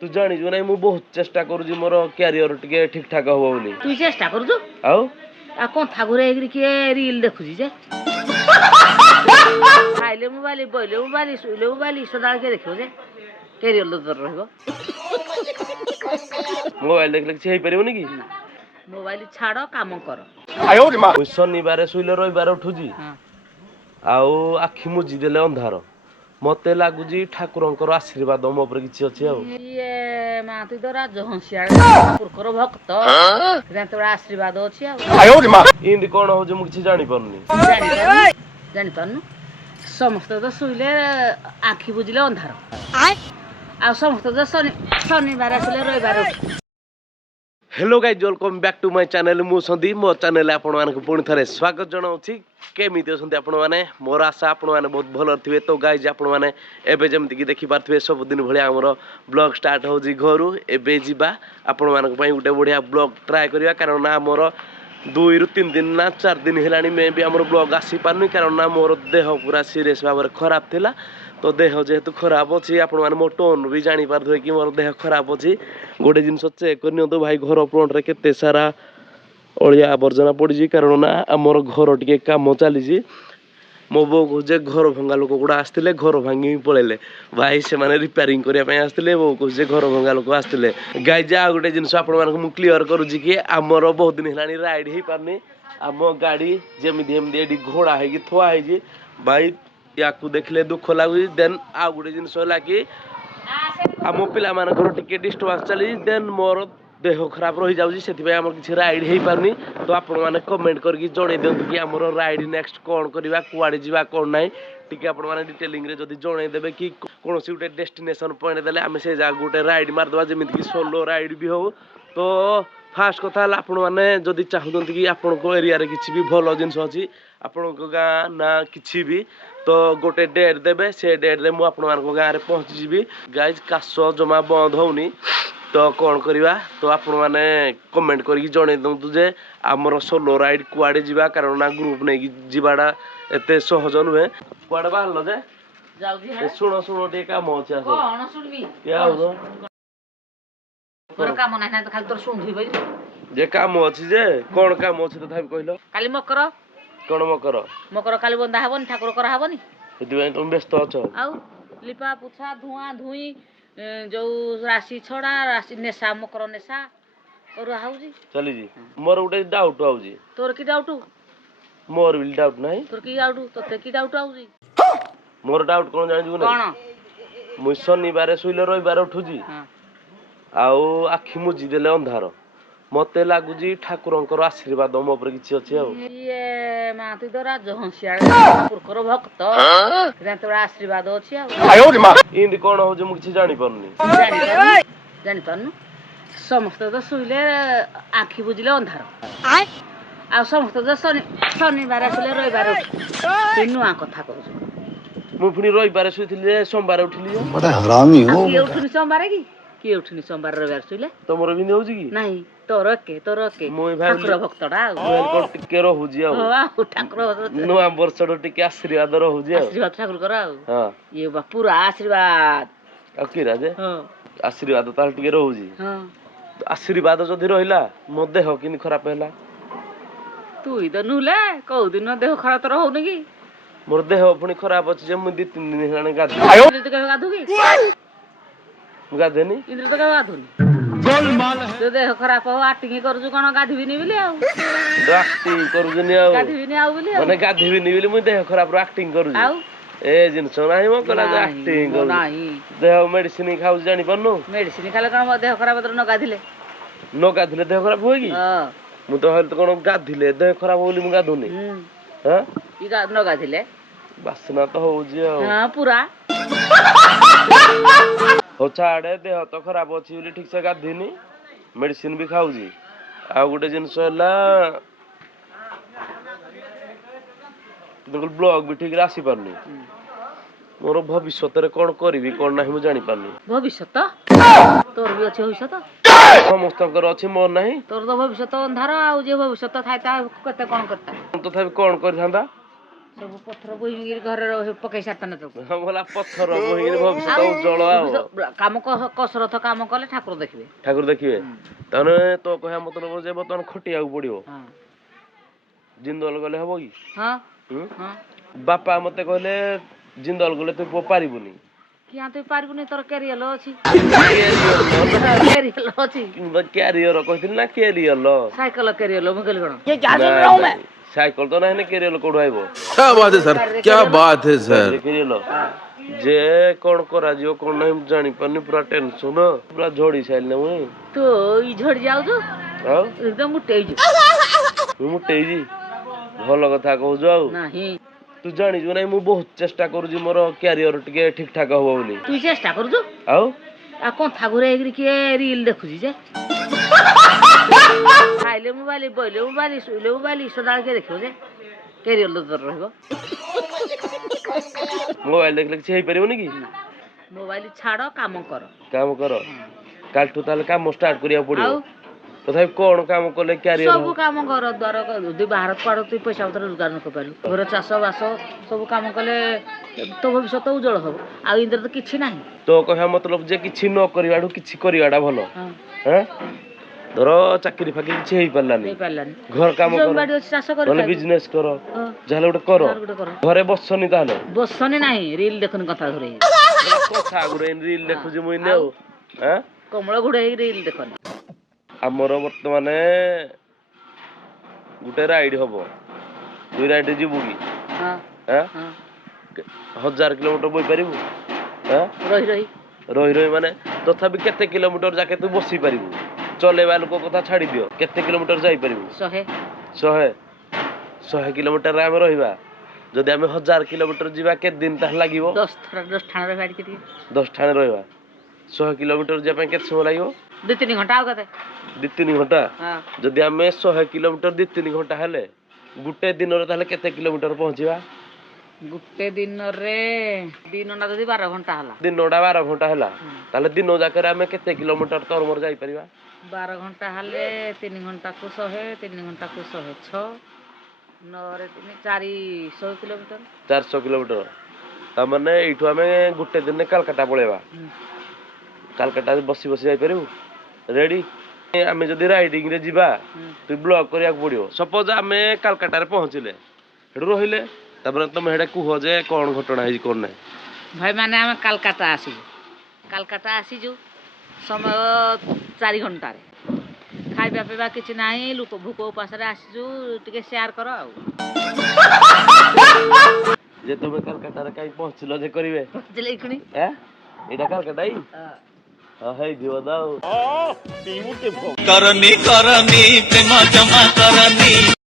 तू जानिछु नै मु बहुत चेष्टा करूछि मोर कैरियर टिके ठीक ठाक हो बोली तू चेष्टा करूछु आउ आ कोन थागुरे एग्री के रील देखुछि जे खाइले मोबाइल बोइले मोबाइल सुइले मोबाइल सदा के देखियो जे कैरियर लो तर रहबो मोबाइल देखले कि हेइ परिबो कि मोबाइल छाड़ो काम कर आयो रे मां शनिवार सुइले रविवार उठुजी आउ आखि मुजी देले अंधार मते लागुजी ठाकुरंकर आशीर्वाद मो ऊपर किछि अछि आउ ये मां तू तो राज हंसिया ठाकुरकर भक्त रे तोरा आशीर्वाद अछि आयो रे मां इंदी कोन हो जे मु किछि जानि परनी जानि परनु समस्त तो सुइले आखि बुझिले अंधार आ समस्त तो शनिवार आसले रविवार hello guys welcome back to my channel मु संदीप मो चैनल आपण मानक पुणी थरे स्वागत जनाउछि केमिति असंती आपण माने मोर आशा आपण माने बहुत भलो थिबे तो गाइज आपण माने एबे जेमति कि देखि पारथिबे सब दिन भलिया हमर ब्लॉग स्टार्ट होजी घरु एबे जिबा आपण मानक पई उटे बढ़िया ब्लॉग ट्राई करिया कारण ना मोर 2 रु 3 दिन ना 4 दिन हेलानी मे भी हमर ब्लॉग आसी पारनी कारण ना मोर देह पूरा सीरियस भाबर खराब थिला तो देह जेहेतु खराब अच्छी आपण मैंने मो टोन भी जानी पारे कि मोर देह खराब अच्छी गोटे जिन चेक करनी तो भाई घर फ्रंट रे केते सारा अलिया आवर्जना पड़ी कारण ना आमर घर टे कम चली मो बो कहे घर भंगा लोक गुड़ा आसते घर भांगी पलैले भाई से रिपेयरिंग करने आसते बो कहे घर भंगा लोक आसते गाई जा गोटे जिन आपको क्लीयर करुच्ची कि आमर बहुत दिन है राइड हो पारनी आम गाड़ी जमी घोड़ा है थुआई भाई या देखले दुख लगुच देन आउ गोटे जिन कि आम पिला टे डिस्टर्बांस चली देन मोर देह खराब रही जाऊँगी से किसी राइड हो पारनी तो आपण मैंने कमेंट करके जन दिखाँ कि आम राइड नेक्स्ट कौन करवा कुआड़े जा कौन ना टी आपने डिटेलिंग जब जनईदेवे कि कौन गोटे डेस्टिनेशन पॉइंट देले आम से जगह गोटे राइड मारदे जमीन कि सोलो राइड भी हो तो फास्ट कथा आपण मैंने जदि चाहते कि आपण एरिया किसी भी भल जिन अच्छी आपण गाँ ना कि भी तो गोटे डेट देवे से डेट रे मुझे गाँव में पहुँचीजी गाइज काश जमा बंद होनी तो कौन करवा तो आपण मैंने कमेंट करके जन दिंतु जे आमर सोलो राइड कुआड़े जा कारण ना ग्रुप नहीं जावाटा एत सहज नुहे कुआड़े बाहर जे शुण शुण टे कम अच्छे जे काम अच्छी जे कौन काम अच्छी तथा कहल काली मकर कौन मकर मकर काली बंदा हेबनी ठाकुर करा हेबनी से तुम व्यस्त अच्छ आउ लिपा पुछा धुआं धुई जो राशि छड़ा राशि नेशा मकर नेशा करू हाउजी चली जी मोर गोटे डाउट आउजी तोर की डाउट मोर भी डाउट नहीं तोर की डाउट तोते की डाउट आउजी मोर डाउट कोन जानि कोन मु शनिवार सुइले रविवार उठुजी आउ आखि मुजी देले अंधार मते लागुजी ठाकुरंकर आशीर्वाद मो ऊपर किछि अछि आ ये मां तू तो राज हंसिया ठाकुरकर भक्त रे तोरा आशीर्वाद अछि आयो रे मां इंदी कोन हो जे मु किछि जानि परनी जानि परनु समस्त तो सुइले आखि बुझिले अंधार आ समस्त तो शनिवार आसले रविवार नुआ कथा कहू मु पुनी रविवार सुइथिले सोमवार उठिली बड़ा हरामी हो के उठनी सोमवार की के उठनी सोमवार रविवार सुइले तमरो बिंदी होउजी की नहीं तोर के ठाकुर भक्तडा कोन टिके रहउजी आ ठाकुर नुआ वर्ष टिके आशीर्वाद रहउजी आ आशीर्वाद ठाकुर करा हां ये बा पूरा आशीर्वाद आ की राजे हां आशीर्वाद ताल टिके रहउजी हां आशीर्वाद जदि रहिला मो देह किन खराब हैला तू ही तो नुले कौ दिन देह खराब तो रहउनी की मोर देह पुनी खराब अछि जे मु 2-3 दिन हेलाने गाध इंद्र तो गाधु की गाधेनी इंद्र तो गाधुनी गोलमाल है तो देह खराब हो आटिंग करजु कोन गाधबिनी बिले आ एक्टिंग करूजनी आ गाधबिनी आ बिले माने गाधबिनी बिले मु देह खराब एक्टिंग करू आउ ए जिनस नाही मो कला एक्टिंग करू नाही देह मेडिसिन खाउ जानि पन्नु मेडिसिन खाले कोन देह खराब तर न गाधिले देह खराब होई की हां मु तो हेल्थ कोन गाधिले देह खराब होली मु गाधुनी हां ई न गाधिले बासना तो होउजी आ हां पूरा हो छाड़े देह तो खराब अच्छी बोली ठीक से गाधीनी मेडिसिन भी खाऊजी आ गोटे जिनस बिल्कुल ब्लॉग भी ठीक आसी पारनी मोर भविष्य कौन करी कौन ना मु जानी पारनी भविष्य तोर भी अच्छे भविष्य समस्त अच्छी मोर नहीं तोर तो भविष्य अंधार आ जे भविष्य थाए ता कते कोन करता तथापि कौन कर ସବୁ ପଥର ବୋହିକିରି ଘରେ ପକେଇ ସାରିଥାନ୍ତେ ତାକୁ ଭଲା ପଥର ବୋହିକିରି ଭବିଷ୍ୟତ ଉଜ୍ଜଳ ଆଉ କାମ କସରତ କାମ କଲେ ଠାକୁର ଦେଖିବେ। ଠାକୁର ଦେଖିବେ। ତାମାନେ ତୋ କହିବା ମତଲବ ଯେ ବର୍ତ୍ତମାନ ଖଟିବାକୁ ପଡିବ। ହଁ ଜିନ୍ଦଲ ଗଲେ ହବ କି? ହଁ ହୁଁ? ହଁ ବାପା ମତେ କହିଲେ ଜିନ୍ଦଲ ଗଲେ ତୁ ପୁଅ ପାରିବୁନି। କିଆଁ ତୁ ପାରିବୁନି ତୋର କ୍ୟାରିୟର ଅଛି କ୍ୟାରିୟର କହିଥିଲି ନା କ୍ୟାରିୟର ସାଇକେଲ କ୍ୟାରିୟର ମୁଁ କହିଲି କଣ ସାଇକେଲ ତ ନାହିଁ କ୍ୟାରିୟର କୋଉଠୁ ଆଇବ? क्या बात है सर, क्या बात है सर। କ୍ୟାରିୟର ଯେ କଣ କରାଯିବ କଣ ନାହିଁ ମୁଁ ଜାଣିପାରୁନି ପୁରା ଟେନସନ ପୁରା ଝଡି ସାରିଲି ମୁଇଁ। ତୁ ଇ ଝଡି ଯାଉଛୁ ଆଉ ଏକଦମ ମୁଟେଇଛୁ ମୁଁ ମୁଟେଇଛି ଭଲ କଥା କହୁଛୁ ଆଉ ନାହିଁ ତୁ ଜାଣିଛୁ ନାଇଁ ମୁଁ ବହୁତ ଚେଷ୍ଟା କରୁଛି ମୋର କ୍ୟାରିୟର ଟିକେ ଠିକ ଠାକ ହବ ବୋଲି। ତୁ ଚେଷ୍ଟା କରୁଛୁ ଆଉ ଆଉ କନ୍ଥା ଘୁରେଇକିରି କିଏ ରିଲ ଦେଖୁଛି ଯେ ଖାଇଲେ ମୋବାଇଲ ବଇଲେ ମୋବାଇଲ ଶୋଇଲେ ମୋବାଇଲ ସଦାବେଳେ କିଏ ଦେଖିବ ଯେ କ୍ୟାରିୟର ତୋର ରହିବ ମୋବାଇଲ ଦେଖିଲେ କିଛି ହେଇପାରିବନି କି? ମୋବାଇଲ ଛାଡ କାମ କର କାମ କର କାଲିଠୁ ତାହେଲେ କାମ ଷ୍ଟାର୍ଟ କରିବାକୁ ପଡିବ। ଆଉ ତଥାପି କଣ କାମ କଲେ କ୍ୟାରିୟର ସବୁ କାମ ଘର ଦ୍ୱାର ଯଦି ବାହାର କୁଆଡୁ ତୁ ପଇସା ପତ୍ର ରୋଜଗାର ନ କରିପାରିଲୁ ଘର ଚାଷ ବାସ ସବୁ କାମ କଲେ ତୋ ଭବିଷ୍ୟତ ଉଜ୍ଜଳ ହବ। ଆଉ ଇନ୍ଦ୍ର ତ କିଛି ନାହିଁ। ତୋ କହିବା ମତଲବ ଯେ କିଛି ନ କରିବାଠୁ କିଛି କରିବାଟା ଭଲ। ହଁ ହଁ ଧର ଚାକିରି ଫାକିରି କିଛି ହେଇପାରିଲାନି ହେଇପାରିଲାନି ଘର କାମ କର ଜମିବାଡି ଅଛି ଚାଷ କରି ନହେଲେ ଖାଇବୁ। ବିଜନେସ କର ହଁ। ଯାହେଲେ ଗୋଟେ କର ଯାହାର ଗୋଟେ କର ଘରେ ବସନି ତାହେଲେ ବସନି ନାହିଁ ରିଲ ଦେଖୁନି କଥା ଘୁରେଇ କଥା ଗୁଡେ ରିଲ ଦେଖୁଛି ମୁଁ ଏଇନେ ଆଉ ଆଁ କମଳ ଘୋଡେଇ ରିଲ ଦେଖନି। ଆମର ବର୍ତ୍ତମାନ ଗୋଟେ ରାଇଡ ହବ ଦୁଇ ରାଇଡ ଯିବୁ କି? ହଁ ଆଁ ହଁ 1000 କିଲୋମିଟର ବୋହି ପାରିବୁ? ଆଁ ରହି ରହି ରହି ରହି ମାନେ ତଥାପି କେତେ କିଲୋମିଟର ଯାକେ ତୁ ବସି ପାରିବୁ? ଚଲେଇବା ଲୋକ କଥା ଛାଡି ଦିଅ କେତେ କିଲୋମିଟର ଯାଇପାରିବୁ? 100 କିଲୋମିଟରରେ ଆମେ ରହିବା ଯଦି ଆମେ 1000 କିଲୋମିଟର ଯିବା କେତେ ଦିନ ତାହେଲେ ଲାଗିବ? 10 ଠାଣରେ ଗାଡି ଟିକେ 10 ଠାणे ରହିବା 100 କିଲୋମିଟର ଯିବା ପାଇଁ କେତେ ସମୟ ଲାଗିବ? 2-3 ଘଣ୍ଟା ଆଉ କେତେ 2-3 ଘଣ୍ଟା ହଁ ଯଦି ଆମେ 100 କିଲୋମିଟର 2-3 ଘଣ୍ଟା ହେଲେ ଗୋଟେ ଦିନରେ ତାହେଲେ କେତେ କିଲୋମିଟର ପହଞ୍ଚିବା? ଗୋଟେ ଦିନରେ ଦିନଟା ଯଦି 12 ଘଣ୍ଟା ହେଲା ଦିନଟା 12 ଘଣ୍ଟା ହେଲା ତାହେଲେ ଦିନ ଯାକରେ ଆମେ କେତେ କିଲୋମିଟର ତୋର ମୋର ଯାଇପାରିବା? 12 ଘଣ୍ଟା ହେଲେ 3 ଘଣ୍ଟାକୁ 100 3 ଘଣ୍ଟାକୁ 106 9 ରେ 400 କିଲୋମିଟର 400 କିଲୋମିଟର ତାମାନେ ଏଇଠୁ ଆମେ ଗୋଟେ ଦିନରେ କାଲକାଟା ପଳେଇବା। କାଲକାଟା ବସି ବସି ଯାଇପାରିବୁ? ରେଡି ଆମେ ଯଦି ରାଇଡିଂ ରେ ଯିବା ତୁ ବ୍ଲଗ କରିବାକୁ ପଡିବ। ସପୋଜ ଆମେ କାଲକାଟାରେ ପହଞ୍ଚିଲେ ସେଠୁ ରହିଲେ ତାପରେ ତମେ ହେଟା କୁହ ଯେ କଣ ଘଟଣା ହେଇଛି କଣ ନାହିଁ। ଭାଇ ମାନେ ଆମେ କାଲକାଟା ଆସିଛୁ ସମୟ 4 ଘଣ୍ଟାରେ ଖାଇବା ପିଇବା କିଛି ନାହିଁ ଲୋକ ଭୋକ ଉପାସରେ ଆସିଛୁ ଟିକେ ସେୟାର କର ଆଉ ଯେ ତମେ କାଲକାଟାରେ କାଇଁ ପହଞ୍ଚିଲ ଯେ କରିବେ ବୁଝିଲେ ଏଇଖୁଣି ଏଇଟା କାଲକାଟା ହେଇଥିବ ତ ଆଉ करनी करनी प्रेम जमा करनी।